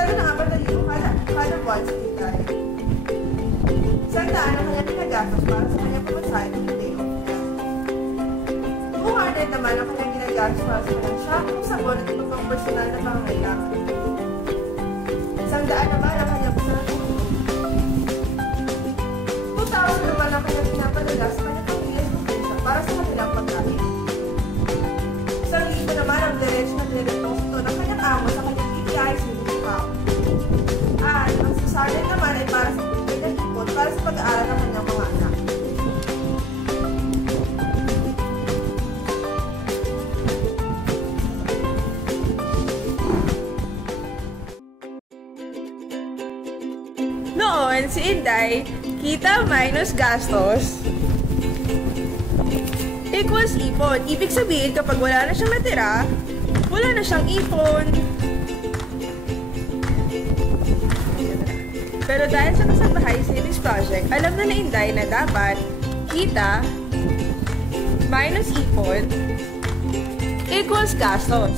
talaga ng 4,000 kada buwan sa Inday. 100 ang kanyang ginagastos para sa kanyang pamasahe ng day off niya. 200 naman ang kanyang ginagastos para sa kanyang shopping, sabon at iba pang personal na pangangailangan. 100 naman ang kanyang usahin. 2,000 naman ang kanyang pinapadala sa kanyang pamilya sa probinsya para sa kanilang pagkain. 1,000 naman ang diretsyo na nireposito ng kanyang amo sa kanyang BPI savings account. At ang 600 naman ay para sa prepaid na ipon para sa pag-aaral ng kanyang mga anak. Noon, si Inday, kita minus gastos equals ipon. Ibig sabihin, kapag wala na siyang natira, wala na siyang ipon. Pero dahil sa Kasambahay Savings Project, alam na Inday na dapat kita minus ipon equals gastos.